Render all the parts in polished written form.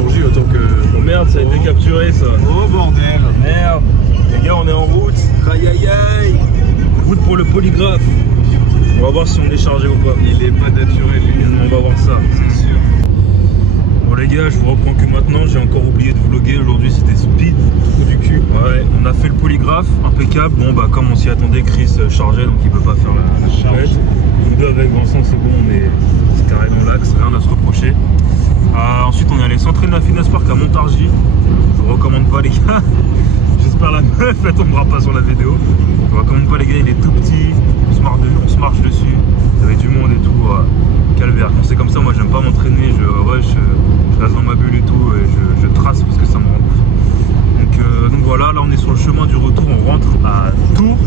jour J autant que... Oh merde, ça a été capturé ça. Oh bordel. Merde. Les gars, on est en route. Aïe aïe aïe. Route pour le polygraphe. On va voir si on est chargé ou pas. Il est pas naturel les gars. On va voir ça. C'est sûr. Bon les gars, je vous reprends que maintenant. J'ai encore oublié de vlogger. Aujourd'hui c'était speed. Trou du cul. Ouais, on a fait le polygraphe, impeccable. Bon bah comme on s'y attendait, Chris chargeait donc il peut pas faire la charge. Nous deux avec Vincent c'est bon, c'est carré dans l'axe, rien à se reprocher. Ensuite on est allé s'entraîner à Fitness Park à Montargis. Je vous recommande pas les gars. J'espère la meuf elle tombera pas sur la vidéo. Je vous recommande pas les gars, il est tout petit, on se marche dessus. Il y avait du monde et tout. Calvaire. Quand c'est comme ça, moi j'aime pas m'entraîner, je reste dans ma bulle et tout, et je trace parce que ça me rend ouf. Donc voilà, là on est sur le chemin du retour, on rentre à Tours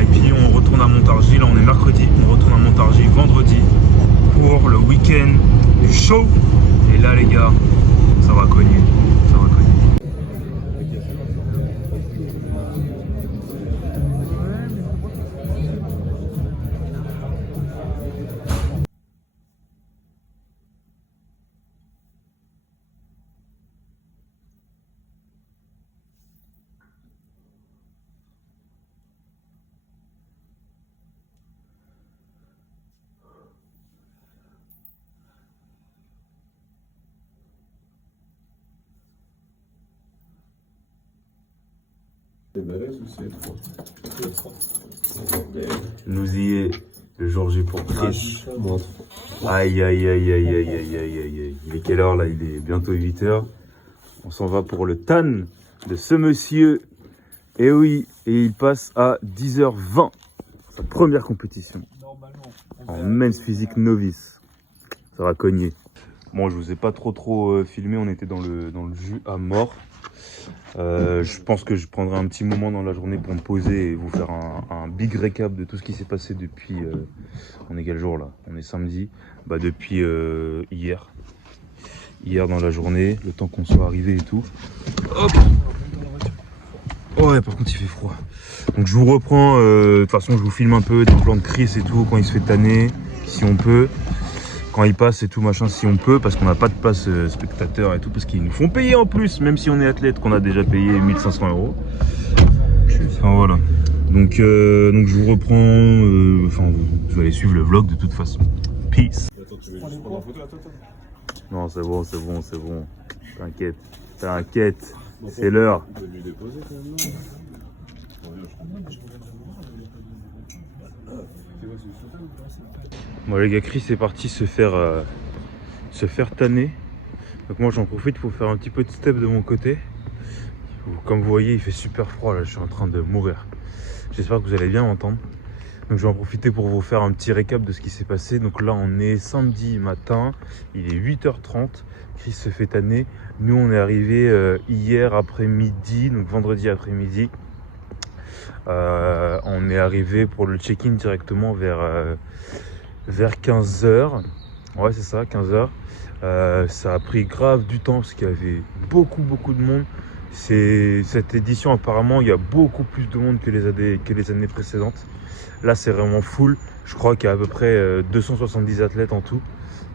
et puis on retourne à Montargis. Là on est mercredi, on retourne à Montargis vendredi pour le week-end du show. Et là les gars, ça va cogner, ça va cogner. Nous y est, le jour J pour Chris. Aïe aïe aïe aïe aïe aïe aïe aïe. Il est quelle heure là? Il est bientôt 8 h. On s'en va pour le TAN de ce monsieur. Et oui, et il passe à 10 h 20. Sa première compétition. En men's physique novice. Ça va cogner. Bon, je vous ai pas trop filmé, on était dans le jus à mort. Je pense que je prendrai un petit moment dans la journée pour me poser et vous faire un big récap de tout ce qui s'est passé depuis... on est quel jour là? On est samedi. Bah depuis hier. Hier dans la journée, le temps qu'on soit arrivé et tout. Hop. Ouais, par contre il fait froid. Donc je vous reprends, de toute façon je vous filme un peu des plans de Chris et tout, quand il se fait tanner, si on peut. Quand il passe et tout machin, si on peut, parce qu'on n'a pas de passe spectateur et tout, parce qu'ils nous font payer en plus, même si on est athlète, qu'on a déjà payé 1 500 €. Enfin voilà. Donc je vous reprends, enfin vous allez suivre le vlog de toute façon. Peace. Attends, tu veux juste prendre la photo? Attends. Non c'est bon, c'est bon, c'est bon. T'inquiète, c'est l'heure. On peut lui déposer quand même, non? Bon les gars, Chris est parti se faire tanner. Donc moi j'en profite pour faire un petit peu de step de mon côté. Comme vous voyez il fait super froid là, je suis en train de mourir. J'espère que vous allez bien m'entendre. Donc je vais en profiter pour vous faire un petit récap de ce qui s'est passé. Donc là on est samedi matin, il est 8 h 30. Chris se fait tanner. Nous on est arrivé hier après-midi, donc vendredi après-midi. On est arrivé pour le check-in directement vers 15 h. Ouais c'est ça, 15 h. Ça a pris grave du temps parce qu'il y avait beaucoup de monde. Cette édition apparemment il y a beaucoup plus de monde que les années précédentes. Là c'est vraiment full. Je crois qu'il y a à peu près 270 athlètes en tout.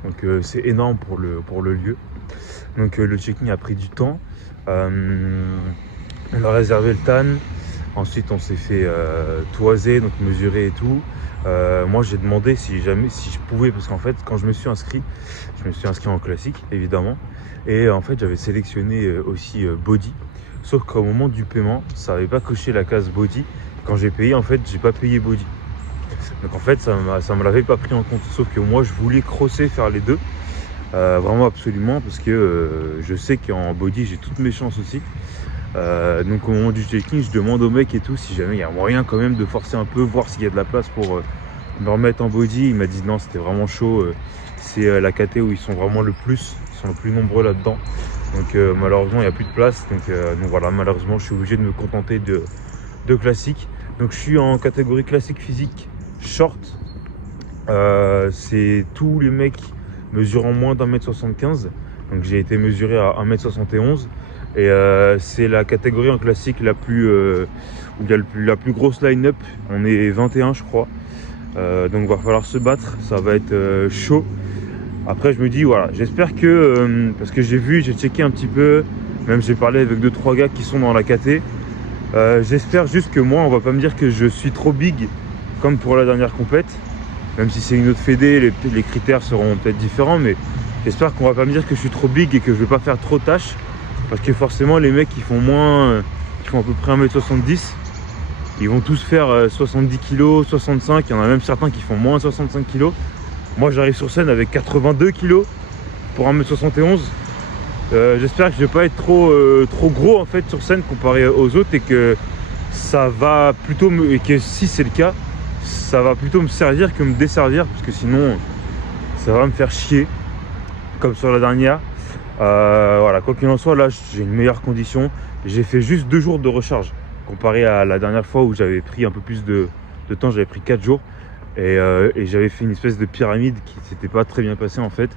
Donc c'est énorme pour le lieu. Donc le check-in a pris du temps. On a réservé le TAN. Ensuite on s'est fait toiser, donc mesurer et tout. Moi j'ai demandé si je pouvais, parce qu'en fait quand je me suis inscrit en classique évidemment. Et en fait j'avais sélectionné aussi body. Sauf qu'au moment du paiement, ça n'avait pas coché la case body. Quand j'ai payé, en fait, j'ai pas payé body. Donc en fait, ça me l'avait pas pris en compte. Sauf que moi, je voulais crosser, faire les deux. Vraiment absolument, parce que je sais qu'en body, j'ai toutes mes chances aussi. Donc au moment du check-in, je demande au mec et tout, si jamais il y a moyen quand même de forcer un peu, voir s'il y a de la place pour me remettre en body. Il m'a dit non, c'était vraiment chaud. C'est la KT où ils sont vraiment le plus nombreux là-dedans. Donc malheureusement il n'y a plus de place, donc voilà, malheureusement je suis obligé de me contenter de classique. Donc je suis en catégorie classique physique short. C'est tous les mecs mesurant moins d'1,75 m. Donc j'ai été mesuré à 1,71 m. Et c'est la catégorie en classique la plus où il y a la plus grosse line-up. On est 21 je crois. Donc va falloir se battre, ça va être chaud. Après je me dis voilà, j'espère que parce que j'ai checké un petit peu, même j'ai parlé avec 2-3 gars qui sont dans la KT. J'espère juste que moi on va pas me dire que je suis trop big comme pour la dernière compète. Même si c'est une autre fédé, les critères seront peut-être différents, mais j'espère qu'on va pas me dire que je suis trop big et que je vais pas faire trop de tâches. Parce que forcément les mecs qui font qui font à peu près 1m70, ils vont tous faire 70 kg, 65, il y en a même certains qui font moins 65 kg. Moi j'arrive sur scène avec 82 kg pour 1m71. J'espère que je vais pas être trop gros en fait sur scène comparé aux autres et que ça va plutôt et que si c'est le cas, ça va plutôt me servir que me desservir, parce que sinon ça va me faire chier comme sur la dernière. Voilà, quoi qu'il en soit, là j'ai une meilleure condition. J'ai fait juste 2 jours de recharge comparé à la dernière fois où j'avais pris un peu plus de temps. J'avais pris 4 jours et j'avais fait une espèce de pyramide qui s'était pas très bien passée en fait.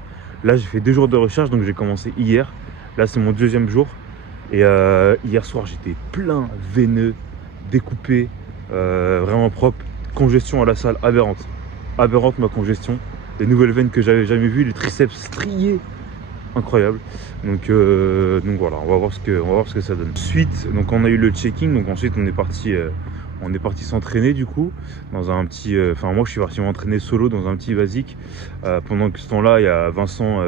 Là j'ai fait 2 jours de recharge, donc j'ai commencé hier. Là c'est mon 2e jour et hier soir j'étais plein, veineux, découpé, vraiment propre. Congestion à la salle aberrante ma congestion, les nouvelles veines que j'avais jamais vues, les triceps striés, incroyable. Donc voilà, on va voir ce que ça donne. Ensuite, donc on a eu le checking, donc ensuite on est parti s'entraîner du coup dans un petit, enfin moi je suis parti m'entraîner solo dans un petit basique. Pendant que ce temps-là, il y a Vincent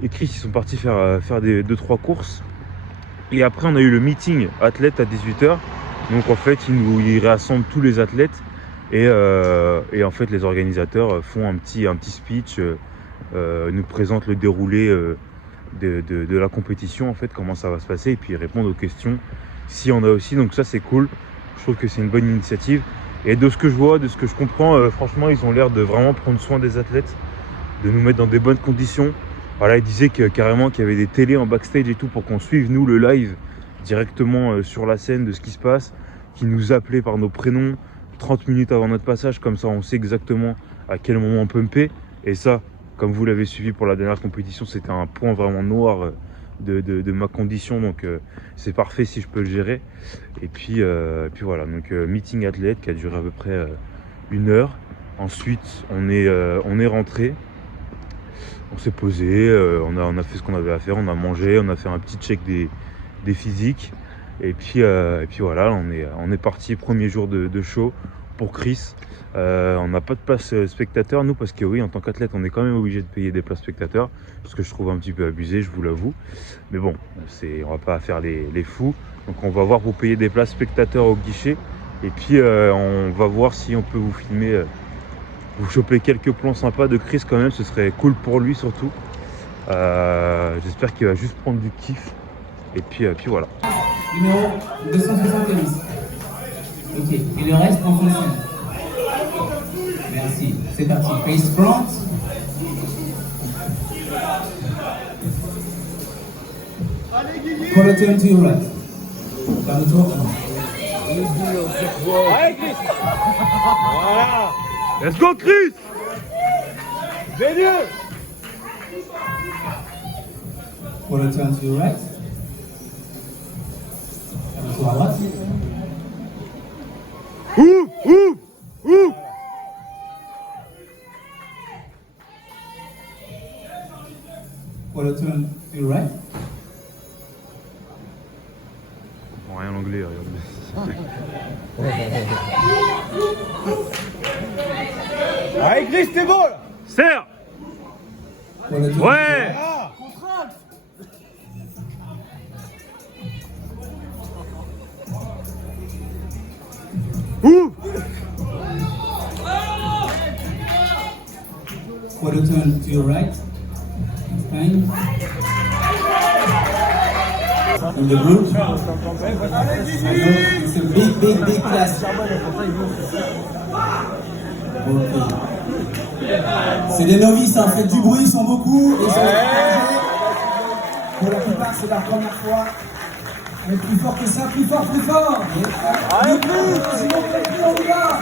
et Chris, ils sont partis faire 2-3 courses. Et après on a eu le meeting athlète à 18 h. Donc en fait ils réassemblent tous les athlètes et en fait les organisateurs font un petit speech, nous présentent le déroulé de la compétition, en fait, comment ça va se passer, et puis ils répondent aux questions s'il y en a aussi. Donc ça c'est cool, je trouve que c'est une bonne initiative. Et de ce que je vois, de ce que je comprends, franchement ils ont l'air de vraiment prendre soin des athlètes, de nous mettre dans des bonnes conditions. Voilà, ils disaient carrément qu'il y avait des télés en backstage et tout pour qu'on suive nous le live directement sur la scène de ce qui se passe, qui nous appelaient par nos prénoms 30 minutes avant notre passage, comme ça on sait exactement à quel moment on pumper. Et ça, comme vous l'avez suivi pour la dernière compétition, c'était un point vraiment noir de ma condition, donc c'est parfait si je peux le gérer. Et puis voilà, donc meeting athlète qui a duré à peu près 1 heure. Ensuite on est rentré, on s'est posé, on a fait ce qu'on avait à faire, on a mangé, on a fait un petit check des physiques. Et puis voilà, on est parti, premier jour de show pour Chris. On n'a pas de place spectateur nous, parce que oui, en tant qu'athlète on est quand même obligé de payer des places spectateurs, ce que je trouve un petit peu abusé, je vous l'avoue. Mais bon, on va pas faire les fous. Donc on va voir pour payer des places spectateurs au guichet. Et puis on va voir si on peut vous filmer, vous choper quelques plans sympas de Chris quand même, ce serait cool pour lui surtout. J'espère qu'il va juste prendre du kiff. Et puis voilà. Numéro 271. Ok, et le reste en fonction. Merci, c'est parti. Face front. Quarter turn to your right. Dans le tour. Allez Chris. Voilà. Let's go Chris. Bélieu. Quarter turn to your right. Dans le tour à droite. Ouh. Quarter turn to your right. Bon, rien l'anglais, regarde. Allez, Chris, t'es beau là. Serre. Quarter turn to Ouais. your right. Ouh. Quarter turn to your right. Fine. In the group. It's a big class. Okay. C'est des novices, hein. Faites du bruit, ils sont beaucoup. Et c'est pour la plupart, c'est leur première fois. Allez, plus fort que ça, plus fort, plus fort. Allez, plus, on y va.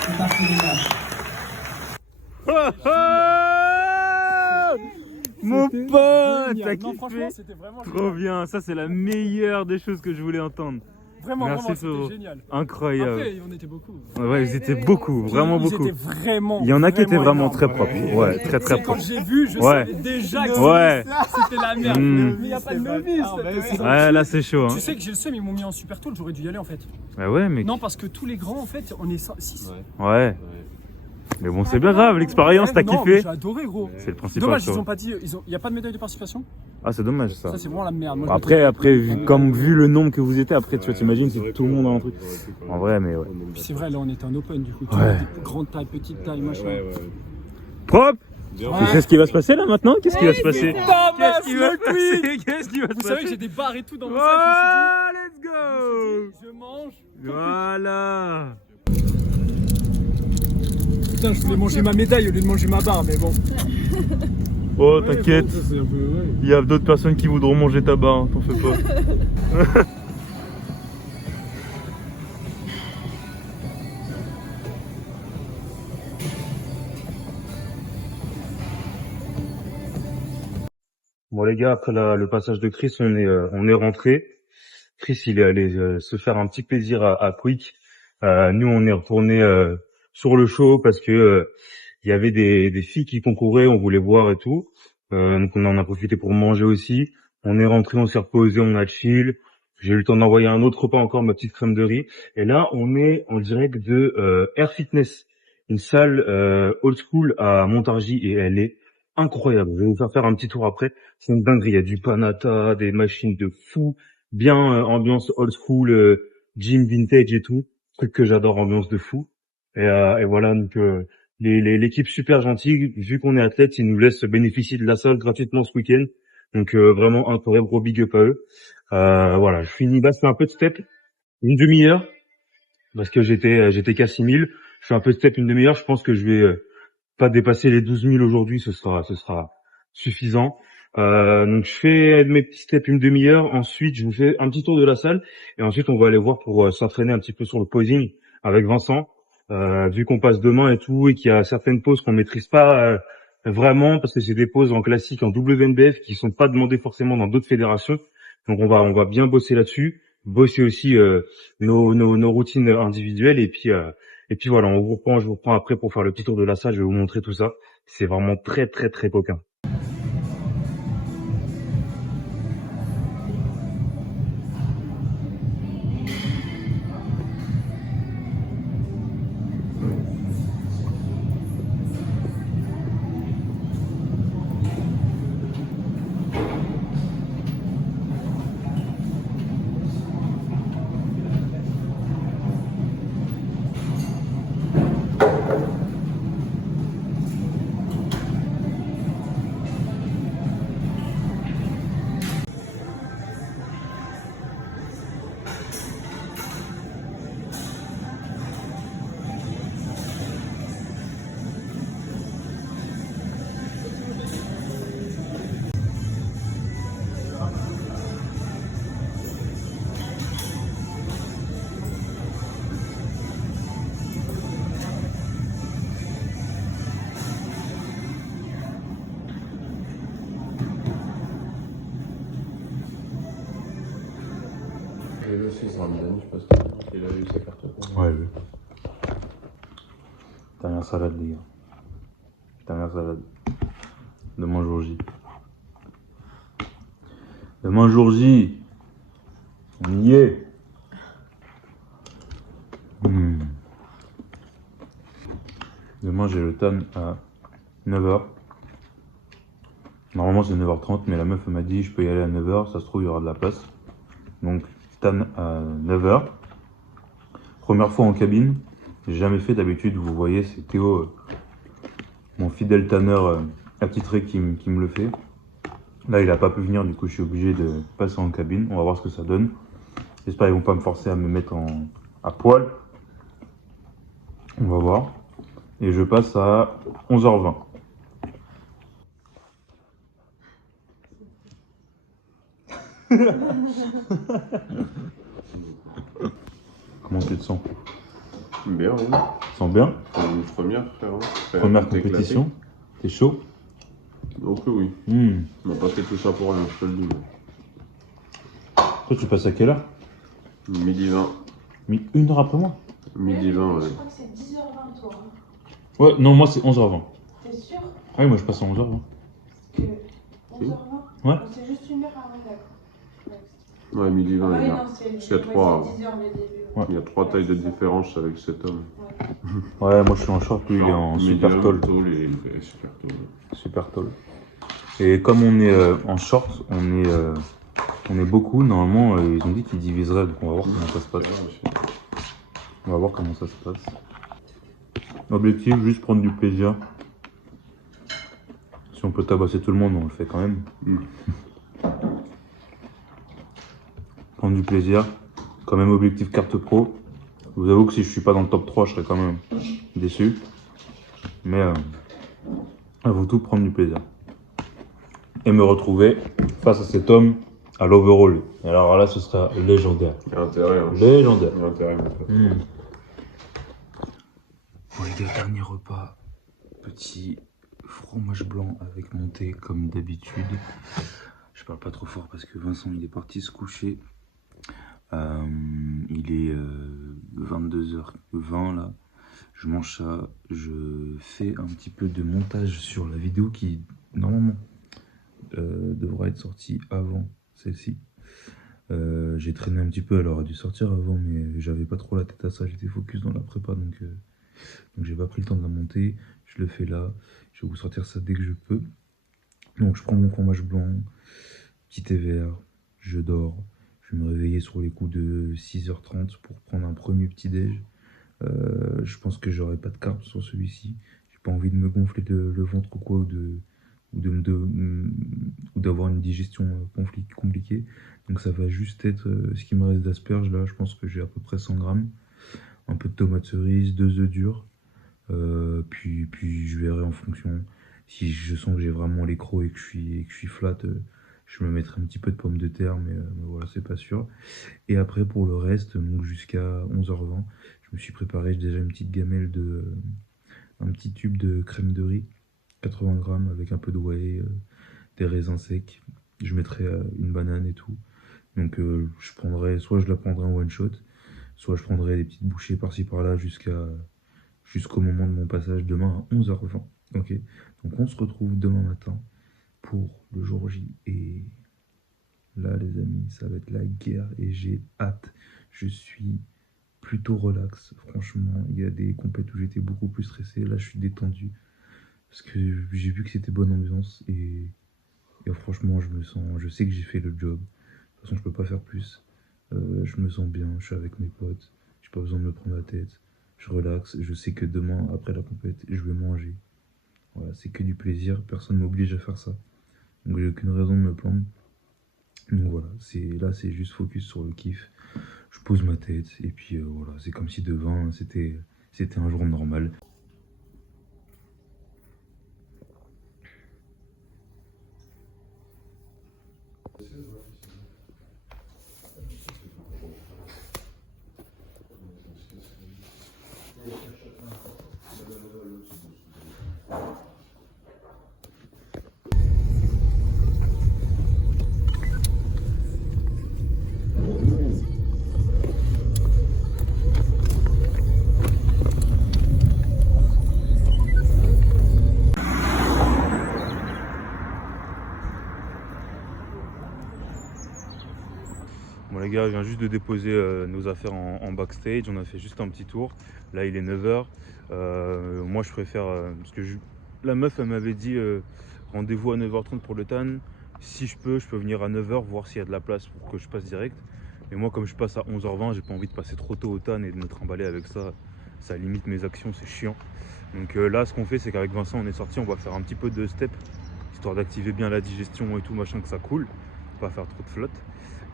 C'est parti, les gars. Mon pote, t'as Non, franchement, kiffé? c'était vraiment Trop bien, ça c'est la meilleure des choses que je voulais entendre. Vraiment, Merci, vraiment, frérot. c'était génial. Incroyable. Après, on était beaucoup. Ouais, ils étaient beaucoup, vraiment Ils beaucoup. étaient vraiment. Il y en a qui étaient vraiment énormes. très propres. Ouais, très très Quand propres. j'ai vu, je Ouais. savais déjà que Ouais. c'était la merde. Mm. Mais il n'y a pas de novice. Ouais, là c'est chaud. Hein. Tu sais que j'ai le seum, ils m'ont mis en super tôt, j'aurais dû y aller en fait. Bah ouais, mec. Non, parce que tous les grands, en fait, on est 6. Ouais. Mais bon, c'est bien grave, l'expérience, t'as kiffé. J'ai adoré, gros. C'est le principal. Dommage, quoi. ils ont pas dit. Il n'y a pas de médaille de participation. Ah, c'est dommage ça. Ça, c'est vraiment la merde. Moi, je Après, comme vu le nombre que vous étiez, après, tu vois, t'imagines, c'est tout le monde a un truc. En vrai, mais ouais. Puis c'est vrai, là, on était en open, du coup. Tu Ouais. vois, des grandes tailles, petites tailles, machin. Propre. Tu Ouais. sais ce qui va se passer là maintenant? Qu'est-ce qui va se passer? Qu'est-ce qui va se passer? Qu'est-ce qui va se Vous savez que passer? j'ai des barres et tout dans mon sac. Oh, let's Je go! me suis dit, je mange. Voilà! Putain, je voulais manger ma médaille au lieu de manger ma barre, mais bon. Oh, t'inquiète, il y a d'autres personnes qui voudront manger ta barre, hein, t'en fais pas. Bon les gars, après le passage de Chris, on est rentré. Chris, il est allé se faire un petit plaisir à Quick. Nous, on est retourné sur le show parce que il y avait des filles qui concouraient, on voulait voir et tout. Donc on en a profité pour manger aussi. On est rentré, on s'est reposé, on a chill. J'ai eu le temps d'envoyer un autre repas encore, ma petite crème de riz. Et là, on est en direct de Air Fitness, une salle old school à Montargis et elle est incroyable. Je vais vous faire un petit tour après. C'est une dinguerie. Il y a du Panata, des machines de fou, bien ambiance old school, gym vintage et tout. Truc que j'adore, ambiance de fou. Et voilà, donc l'équipe super gentille. Vu qu'on est athlète, ils nous laissent bénéficier de la salle gratuitement ce week-end. Donc vraiment incroyable, gros big up à eux. Voilà, je finis bas, je fais un peu de step, une demi-heure, parce que j'étais qu'à 6000. Je fais un peu de step une demi-heure. Je pense que je vais pas dépasser les 12 000 aujourd'hui, ce sera suffisant. Donc je fais mes petits steps une demi-heure, ensuite je vous fais un petit tour de la salle et ensuite on va aller voir pour s'entraîner un petit peu sur le posing avec Vincent. Vu qu'on passe demain et tout et qu'il y a certaines poses qu'on maîtrise pas vraiment parce que c'est des poses en classique en WNBF qui sont pas demandées forcément dans d'autres fédérations. Donc on va bien bosser là-dessus, bosser aussi nos routines individuelles et puis voilà, je vous reprends après pour faire le petit tour de la salle, je vais vous montrer tout ça. C'est vraiment très très très coquin. J'ai vu aussi Ramdan, je sais pas s'il a eu sa carte. Ouais, oui. Dernière salade, les gars. Dernière salade. Demain jour J. Demain jour J. On y est. Demain j'ai le TAN à 9h. Normalement c'est 9h30, mais la meuf elle m'a dit je peux y aller à 9h, ça se trouve il y aura de la place. Donc TAN à 9h. Première fois en cabine, j'ai jamais fait d'habitude, vous voyez, c'est Théo, mon fidèle tanneur attitré qui me le fait. Là il a pas pu venir, du coup je suis obligé de passer en cabine, on va voir ce que ça donne. J'espère qu'ils vont pas me forcer à me mettre à poil. On va voir. Et je passe à 11h20. Comment tu te sens? Bien, oui. Tu te sens bien? Une première, frère. Première compétition? T'es chaud? Donc oui. On n'a pas fait tout ça pour rien, je te le dis. Toi tu passes à quelle heure? Midi 20. Mais 1 heure après moi? Midi 20, ouais. Je crois que c'est 10h20 toi. Hein. Ouais, non, moi c'est 11h20. T'es sûr? Ah oui, moi je passe à 11h20. Parce que 11h20? Ouais. C'est juste 1 heure avant, d'accord. Ouais, midi 20, Ah il oui, y a. non, c'est Parce qu'il y a 3. c'est 10h le début. Ouais. Il y a 3 tailles de différence avec cet homme. Ouais, moi je suis en short, lui il est en super tall. Il est super tall. Super tall. Et comme on est en short, on est beaucoup. Normalement, ils ont dit qu'ils diviseraient, donc on va voir comment ça se passe. On va voir comment ça se passe. L'objectif, juste prendre du plaisir. Si on peut tabasser tout le monde, on le fait quand même. Prendre du plaisir. Quand même objectif carte pro. Je vous avoue que si je suis pas dans le top 3, je serais quand même déçu. Mais avant tout, prendre du plaisir. Et me retrouver face à cet homme à l'overall. Et alors là, ce sera légendaire. Il y a intérêt, hein. Légendaire. Il y a intérêt, mon pote. Bon les gars, dernier repas. Petit fromage blanc avec mon thé comme d'habitude. Je parle pas trop fort parce que Vincent il est parti se coucher. Il est 22h20 là. Je mange ça. Je fais un petit peu de montage sur la vidéo qui normalement devra être sortie avant celle-ci. J'ai traîné un petit peu, elle aurait dû sortir avant, mais j'avais pas trop la tête à ça, j'étais focus dans la prépa, donc j'ai pas pris le temps de la monter. Je le fais là, je vais vous sortir ça dès que je peux. Donc je prends mon fromage blanc, petit thé vert, je dors. Je vais me réveiller sur les coups de 6h30 pour prendre un premier petit déj. Je pense que j'aurai pas de carbs sur celui-ci. J'ai pas envie de me gonfler le ventre ou quoi, ou d'avoir une digestion compliquée. Donc ça va juste être ce qui me reste d'asperges. Là, je pense que j'ai à peu près 100 grammes. Un peu de tomates cerises, 2 œufs durs. Puis je verrai en fonction. Si je sens que j'ai vraiment les crocs et que je suis flat, je me mettrai un petit peu de pommes de terre, mais voilà, c'est pas sûr. Et après, pour le reste, donc jusqu'à 11h20, je me suis préparé déjà une petite gamelle un petit tube de crème de riz, 80 grammes avec un peu de whey, des raisins secs. Je mettrai une banane et tout. Donc soit je la prendrai en one shot, soit je prendrai des petites bouchées par-ci par-là jusqu'au moment de mon passage demain à 11h20. Ok, donc on se retrouve demain matin pour le jour J. Et là les amis, ça va être la guerre et j'ai hâte. Je suis plutôt relax, franchement. Il y a des compètes où j'étais beaucoup plus stressé. Là je suis détendu parce que j'ai vu que c'était bonne ambiance et franchement je sais que j'ai fait le job. De toute façon je peux pas faire plus. Je me sens bien, je suis avec mes potes, j'ai pas besoin de me prendre la tête. Je relaxe, je sais que demain après la compète je vais manger. Voilà, c'est que du plaisir, personne ne m'oblige à faire ça. Donc j'ai aucune raison de me plaindre. Donc voilà, c'est juste focus sur le kiff. Je pose ma tête et puis voilà, c'est comme si demain c'était un jour normal. Bon les gars, je viens juste de déposer nos affaires en backstage, on a fait juste un petit tour. Là il est 9h, moi je préfère, parce que la meuf elle m'avait dit rendez-vous à 9h30 pour le TAN. Si je peux venir à 9h voir s'il y a de la place pour que je passe direct. Mais moi comme je passe à 11h20, j'ai pas envie de passer trop tôt au TAN et de me trimballer avec ça. Ça limite mes actions, c'est chiant. Donc là ce qu'on fait c'est qu'avec Vincent on est sorti, on va faire un petit peu de step, histoire d'activer bien la digestion et tout machin, que ça coule, pas faire trop de flotte.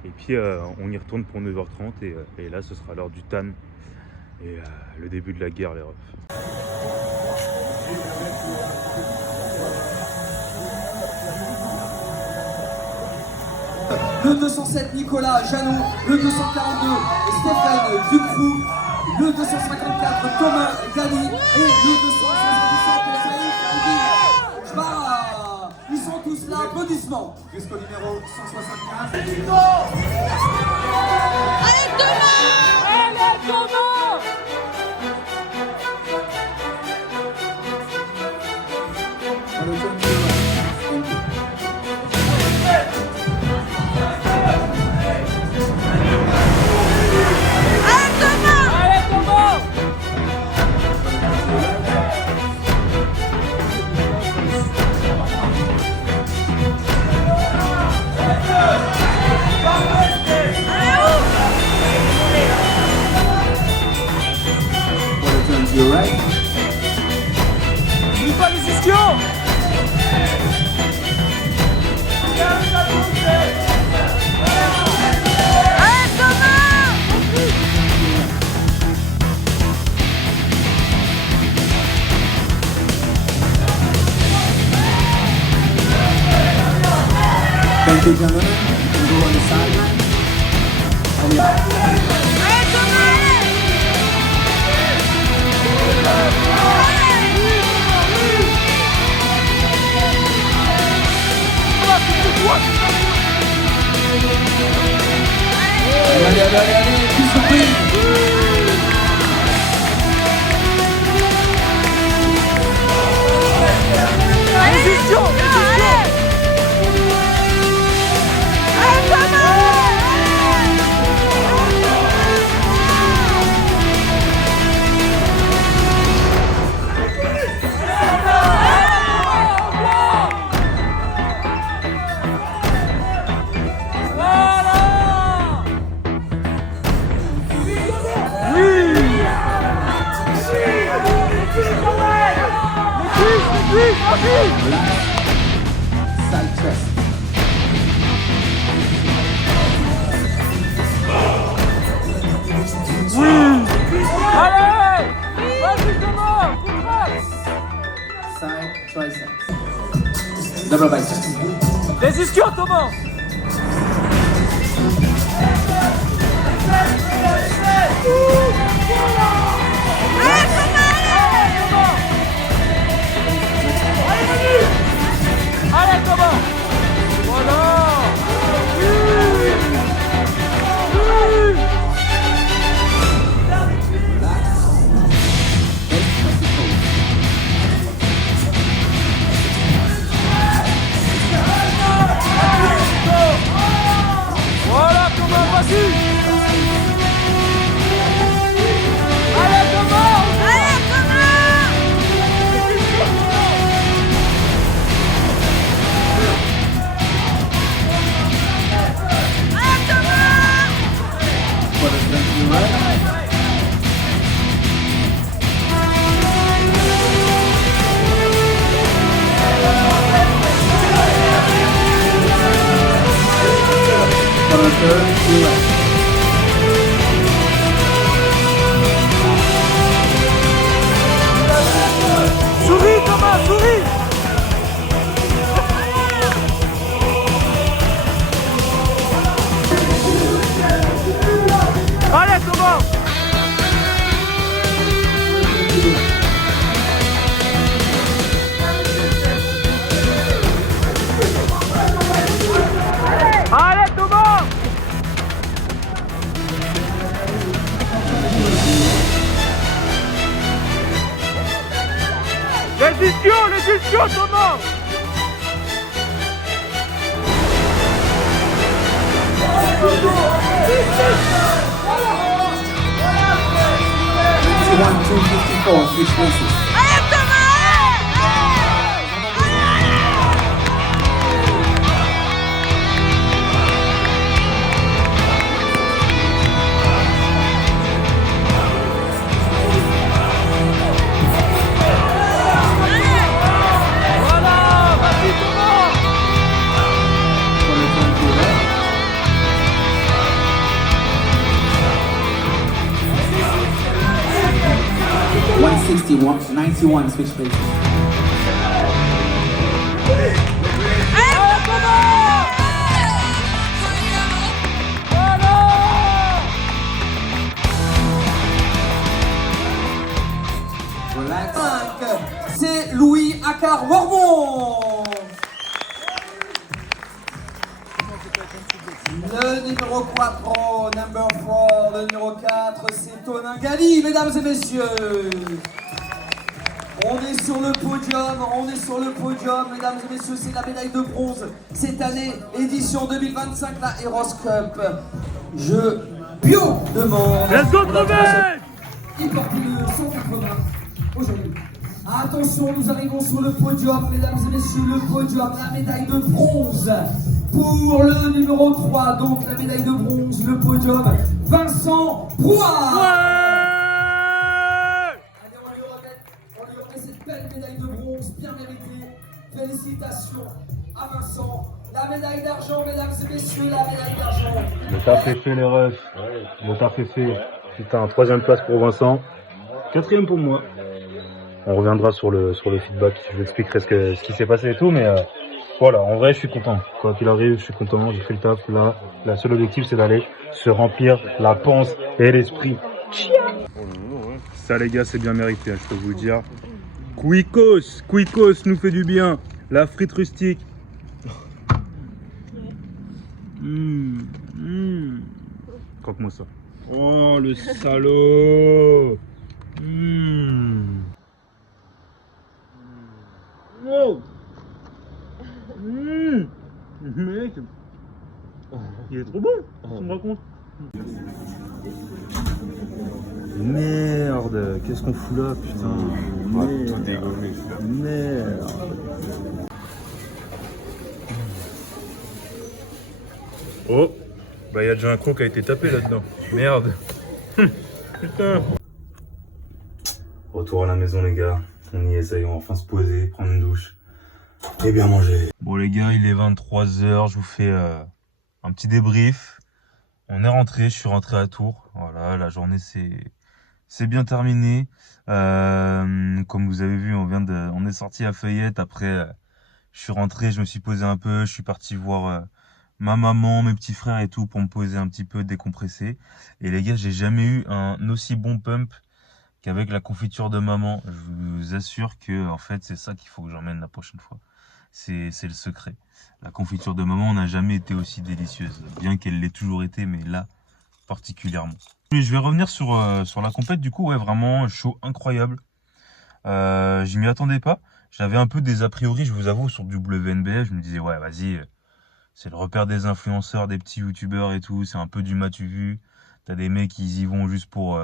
Et puis on y retourne pour 9h30 et là ce sera l'heure du TAN et le début de la guerre les refs. Le 207 Nicolas Jeannot, le 242 Stéphane Ducroux, le 254 Thomas Gani et le 277 Saïd Audi. Ils sont tous cela, applaudissements. Jusqu'au numéro 175. Allez Thomas! You're right. N'oublie pas les ischios. Thank you, gentlemen. You can go on the sideline. Allez, plus surprise. Side twist. Allez! Vas-y Thomas! Side triceps. Double bicep. Les ischios Thomas! Allez Thomas! Voilà! Voilà Thomas, vas-y! Allez Thomas! Allez Thomas! What is that? You right? For the third, you right. Souris Thomas, souris! Allez Thomas! Allez Thomas! Les ischios Thomas! One, 254, switch places. Voilà! Vas-y Thomas! For the third, you right. 160, 91, switch places. Relax. C'est Louis Accard-Warbon. le numéro 4, number 4, le numéro 4, c'est Tonin Gali, mesdames et messieurs. On est sur le podium, mesdames et messieurs, c'est la médaille de bronze cette année, édition 2025, la Heroes Cup. Je demande. Les autres mecs! Il porte le 180 aujourd'hui. Attention, nous arrivons sur le podium, mesdames et messieurs, le podium, la médaille de bronze pour le numéro 3, donc la médaille de bronze, le podium, Vincent Brouard. Allez, on lui remet cette belle médaille de bronze, bien méritée. Félicitations à Vincent. La médaille d'argent, mesdames et messieurs, la médaille d'argent. Le taf est fait, les refs. Le taf est fait. Putain, 3e place pour Vincent. 4e pour moi. On reviendra sur le feedback. Je vous expliquerai ce qui s'est passé et tout, mais voilà, en vrai, je suis content. Quoi qu'il arrive, je suis content. J'ai fait le taf. Là, la seule objectif, c'est d'aller se remplir la panse et l'esprit. Ça, les gars, c'est bien mérité, je peux vous le dire. Quicos nous fait du bien. La frite rustique. Croque-moi ça. Oh, le salaud. Oh. Mec, il est trop bon, tu me racontes. Merde, qu'est-ce qu'on fout là, putain. Merde. Oh, bah il y a déjà un croc qui a été tapé là-dedans. Merde. Putain. Retour à la maison, les gars. On y est, ça y est, on va enfin se poser, prendre une douche et bien manger. Bon les gars, il est 23 h, je vous fais un petit débrief. On est rentré, je suis rentré à Tours. Voilà, la journée c'est bien terminé. Comme vous avez vu, on est sorti à Fayette. Après, je suis rentré, je me suis posé un peu, je suis parti voir ma maman, mes petits frères et tout pour me poser un petit peu, décompresser. Et les gars, j'ai jamais eu un aussi bon pump qu'avec la confiture de maman. Je vous assure que en fait, c'est ça qu'il faut que j'emmène la prochaine fois. C'est le secret. La confiture de maman n'a jamais été aussi délicieuse, bien qu'elle l'ait toujours été, mais là, particulièrement. Je vais revenir sur la compète, du coup, ouais, vraiment, show incroyable. Je m'y attendais pas. J'avais un peu des a priori, je vous avoue, sur du WNBF. Je me disais, ouais, vas-y, c'est le repère des influenceurs, des petits youtubeurs et tout. C'est un peu du matu vu. T'as des mecs, ils y vont juste pour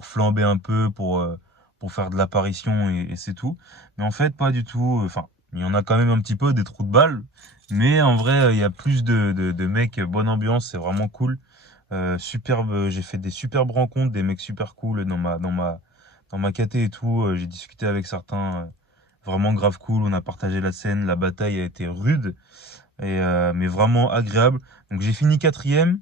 flamber un peu, pour faire de l'apparition et c'est tout. Mais en fait, pas du tout. Enfin, il y en a quand même un petit peu, des trous de balles. Mais en vrai, il y a plus de mecs, bonne ambiance, c'est vraiment cool. Superbe, j'ai fait des superbes rencontres, des mecs super cool dans ma KT et tout. J'ai discuté avec certains, vraiment grave cool. On a partagé la scène, la bataille a été rude, mais vraiment agréable. Donc j'ai fini 4e.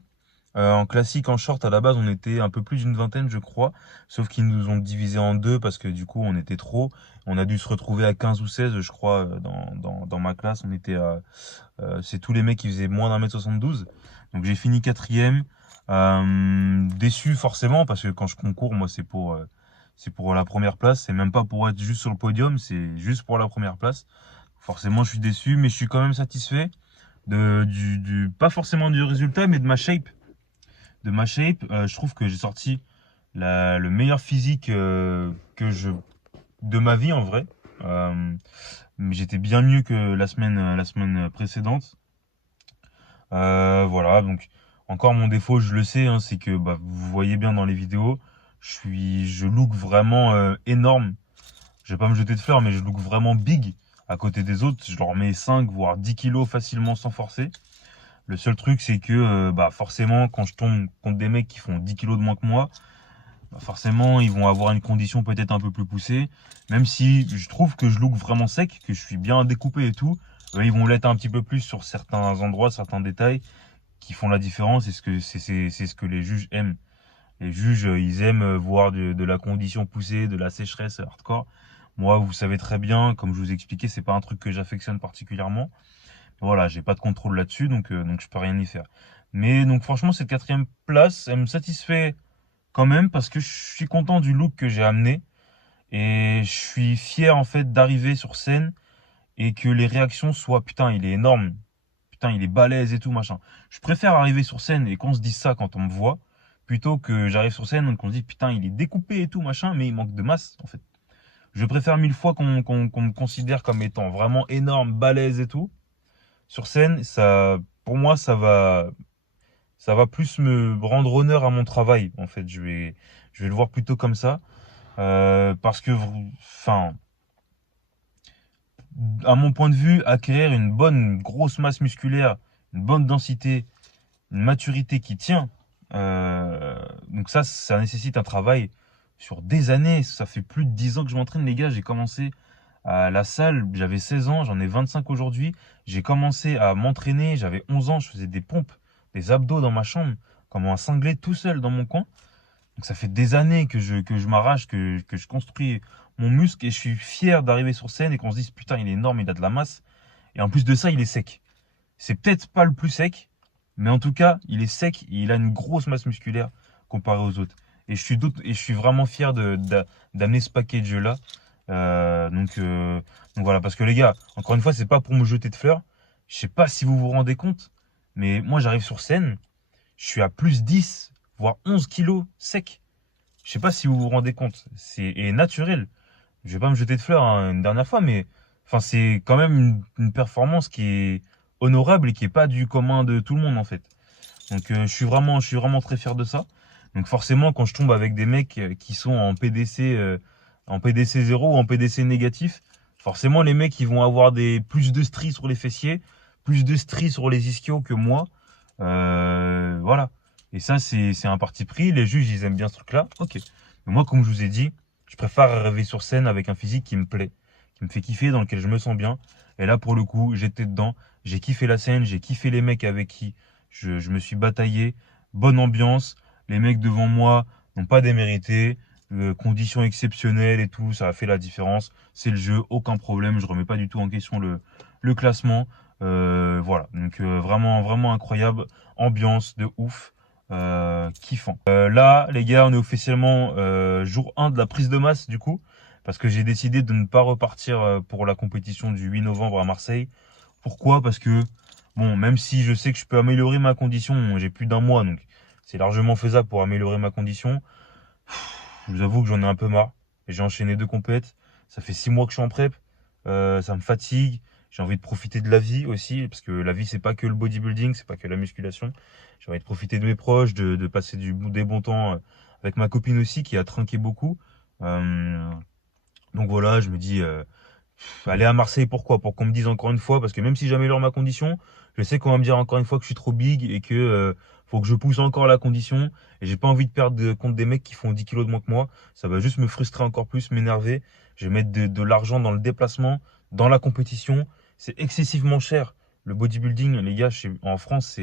En classique, en short, à la base, on était un peu plus d'une vingtaine, je crois. Sauf qu'ils nous ont divisé en deux parce que du coup, on était trop. On a dû se retrouver à 15 ou 16, je crois, dans ma classe. On était c'est tous les mecs qui faisaient moins d'1m72. Donc j'ai fini 4e. Déçu forcément parce que quand je concours, moi, c'est pour la première place. C'est même pas pour être juste sur le podium, c'est juste pour la première place. Forcément, je suis déçu, mais je suis quand même satisfait pas forcément du résultat, mais de ma shape. Je trouve que j'ai sorti le meilleur physique de ma vie en vrai. Mais j'étais bien mieux que la semaine précédente. Voilà, donc encore mon défaut, je le sais, hein, c'est que vous voyez bien dans les vidéos, je look vraiment énorme. Je vais pas me jeter de fleurs, mais je look vraiment big à côté des autres. Je leur mets 5 voire 10 kilos facilement sans forcer. Le seul truc, c'est que forcément, quand je tombe contre des mecs qui font 10 kilos de moins que moi, forcément, ils vont avoir une condition peut-être un peu plus poussée. Même si je trouve que je look vraiment sec, que je suis bien découpé et tout, ils vont l'être un petit peu plus sur certains endroits, certains détails qui font la différence. Et c'est ce que les juges aiment. Les juges, ils aiment voir de la condition poussée, de la sécheresse hardcore. Moi, vous savez très bien, comme je vous ai expliqué, c'est pas un truc que j'affectionne particulièrement. Voilà, j'ai pas de contrôle là-dessus, donc je peux rien y faire. Mais donc franchement, cette 4e place, elle me satisfait quand même parce que je suis content du look que j'ai amené et je suis fier en fait d'arriver sur scène et que les réactions soient putain, il est énorme. putain, il est balèze et tout, machin. Je préfère arriver sur scène et qu'on se dise ça quand on me voit, plutôt que j'arrive sur scène et qu'on se dit, putain, il est découpé et tout, machin, mais il manque de masse, en fait. Je préfère 1000 fois qu'on me considère comme étant vraiment énorme, balèze et tout. Sur scène, ça, pour moi, ça va plus me rendre honneur à mon travail, en fait. Je vais le voir plutôt comme ça. Parce que, enfin, à mon point de vue, acquérir une bonne grosse masse musculaire, une bonne densité, une maturité qui tient, donc ça nécessite un travail sur des années. Ça fait plus de 10 ans que je m'entraîne, les gars. J'ai commencé à la salle, j'avais 16 ans, j'en ai 25 aujourd'hui. J'ai commencé à m'entraîner, j'avais 11 ans, je faisais des pompes, des abdos dans ma chambre, comme un cinglé tout seul dans mon coin. Donc ça fait des années que je m'arrache, que je construis mon muscle et je suis fier d'arriver sur scène et qu'on se dise putain, il est énorme, il a de la masse. Et en plus de ça, il est sec. C'est peut-être pas le plus sec, mais en tout cas, il est sec et il a une grosse masse musculaire comparé aux autres. Et je suis vraiment fier d'amener ce package-là. Donc voilà, parce que les gars, encore une fois, c'est pas pour me jeter de fleurs. Je sais pas si vous vous rendez compte, mais moi j'arrive sur scène, je suis à plus 10, voire 11 kilos sec. Je sais pas si vous vous rendez compte. Et naturel. Je vais pas me jeter de fleurs hein, une dernière fois, mais enfin, c'est quand même une performance qui est honorable et qui est pas du commun de tout le monde en fait. Donc je suis vraiment très fier de ça. Donc forcément, quand je tombe avec des mecs qui sont en PDC 0 ou en PDC négatif, forcément les mecs ils vont avoir plus de stries sur les fessiers, plus de stries sur les ischios que moi. Voilà. Et ça, c'est un parti pris. Les juges, ils aiment bien ce truc-là. Ok. Mais moi, comme je vous ai dit, je préfère arriver sur scène avec un physique qui me plaît, qui me fait kiffer, dans lequel je me sens bien. Et là, pour le coup, j'étais dedans. J'ai kiffé la scène, j'ai kiffé les mecs avec qui je me suis bataillé. Bonne ambiance. Les mecs devant moi n'ont pas démérité. Conditions exceptionnelles et tout, ça a fait la différence. C'est le jeu, aucun problème. Je remets pas du tout en question le classement. Voilà. Donc vraiment incroyable. Ambiance de ouf. Kiffant. Là, les gars, on est officiellement jour 1 de la prise de masse du coup, parce que j'ai décidé de ne pas repartir pour la compétition du 8 novembre à Marseille. Pourquoi? Parce que, bon, même si je sais que je peux améliorer ma condition, j'ai plus d'un mois, donc c'est largement faisable pour améliorer ma condition. Je vous avoue que j'en ai un peu marre. J'ai enchaîné 2 compètes. Ça fait 6 mois que je suis en prep. Ça me fatigue. J'ai envie de profiter de la vie aussi, parce que la vie, c'est pas que le bodybuilding, c'est pas que la musculation. J'ai envie de profiter de mes proches, de passer des bons temps avec ma copine aussi, qui a trinqué beaucoup. Donc voilà, je me dis, aller à Marseille, pourquoi? Pour qu'on me dise encore une fois, parce que même si j'améliore ma condition, je sais qu'on va me dire encore une fois que je suis trop big et que faut que je pousse encore la condition. Et j'ai pas envie de perdre contre des mecs qui font 10 kilos de moins que moi. Ça va juste me frustrer encore plus, m'énerver. Je vais mettre de l'argent dans le déplacement, dans la compétition. C'est excessivement cher. Le bodybuilding, les gars, en France,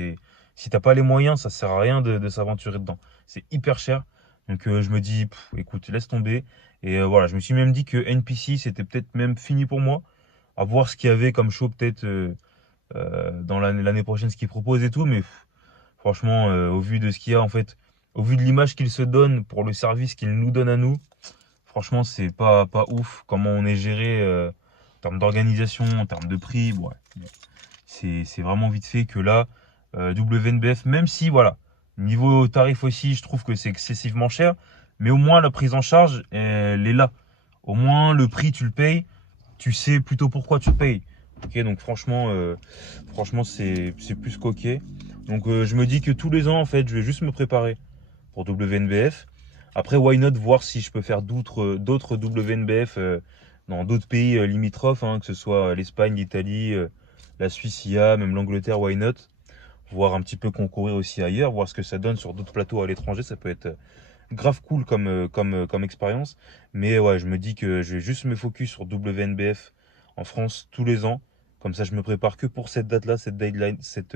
si t'as pas les moyens, ça sert à rien de s'aventurer dedans. C'est hyper cher. Donc je me dis, écoute, laisse tomber. Et voilà, je me suis même dit que NPC, c'était peut-être même fini pour moi. À voir ce qu'il y avait comme show peut-être dans l'année prochaine, ce qu'ils proposent et tout. Mais franchement, au vu de ce qu'il y a, en fait, au vu de l'image qu'ils se donnent pour le service qu'ils nous donnent à nous, franchement, c'est pas ouf comment on est géré en termes d'organisation, en termes de prix. Ouais. C'est vraiment vite fait que là, WNBF, même si, voilà, niveau tarif aussi, je trouve que c'est excessivement cher, mais au moins la prise en charge, elle est là. Au moins le prix, tu le payes, tu sais plutôt pourquoi tu payes. Ok, donc franchement, c'est plus qu'ok. Donc je me dis que tous les ans, en fait, je vais juste me préparer pour WNBF. Après, why not voir si je peux faire d'autres WNBF dans d'autres pays limitrophes, hein, que ce soit l'Espagne, l'Italie, la Suisse, IA, même l'Angleterre, why not? Voir un petit peu concourir aussi ailleurs, voir ce que ça donne sur d'autres plateaux à l'étranger, ça peut être grave cool comme expérience. Mais ouais, je me dis que je vais juste me focus sur WNBF en France tous les ans. Comme ça, je me prépare que pour cette date-là, cette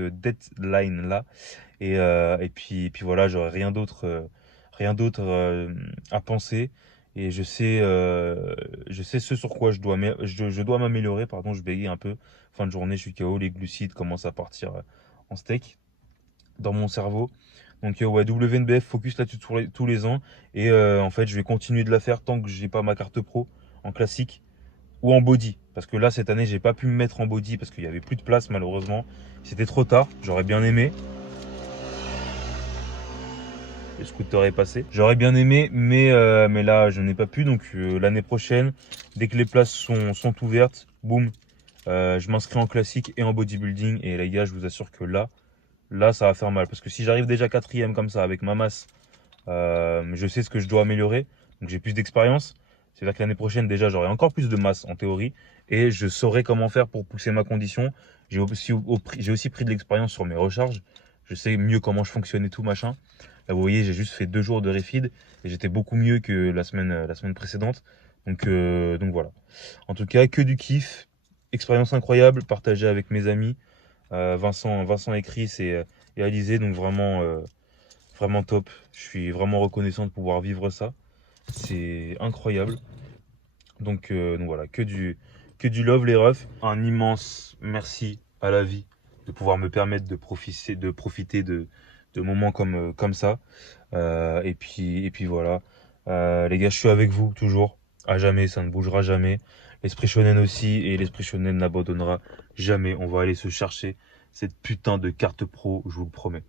deadline-là. Et puis voilà, j'aurai rien d'autre à penser. Et je sais ce sur quoi je dois m'améliorer. Pardon, je bégaye un peu. Fin de journée, je suis KO, les glucides commencent à partir en steak dans mon cerveau. Donc ouais, WNBF focus là-dessus tous les ans. Et en fait, je vais continuer de la faire tant que j'ai pas ma carte pro en classique ou en body. Parce que là, cette année, j'ai pas pu me mettre en body parce qu'il y avait plus de place malheureusement. C'était trop tard, j'aurais bien aimé. Le scooter est passé. J'aurais bien aimé, mais là, je n'ai pas pu. Donc l'année prochaine, dès que les places sont ouvertes, boum, je m'inscris en classique et en bodybuilding. Et les gars, je vous assure que là, ça va faire mal. Parce que si j'arrive déjà 4e comme ça, avec ma masse, je sais ce que je dois améliorer. Donc j'ai plus d'expérience. C'est-à-dire que l'année prochaine, déjà, j'aurai encore plus de masse en théorie. Et je saurai comment faire pour pousser ma condition. J'ai aussi pris de l'expérience sur mes recharges. Je sais mieux comment je fonctionne et tout, machin. Là, vous voyez, j'ai juste fait 2 jours de refeed et j'étais beaucoup mieux que la semaine précédente. Donc voilà. En tout cas, que du kiff. Expérience incroyable, partagée avec mes amis. Vincent et Chris et Alizé. Donc vraiment top. Je suis vraiment reconnaissant de pouvoir vivre ça. C'est incroyable. Donc voilà, que du love les refs. Un immense merci à la vie de pouvoir me permettre de profiter de moments comme ça. Et puis voilà. Les gars, je suis avec vous toujours. À jamais, ça ne bougera jamais. L'esprit shonen aussi. Et l'esprit shonen n'abandonnera jamais. On va aller se chercher cette putain de carte pro, je vous le promets.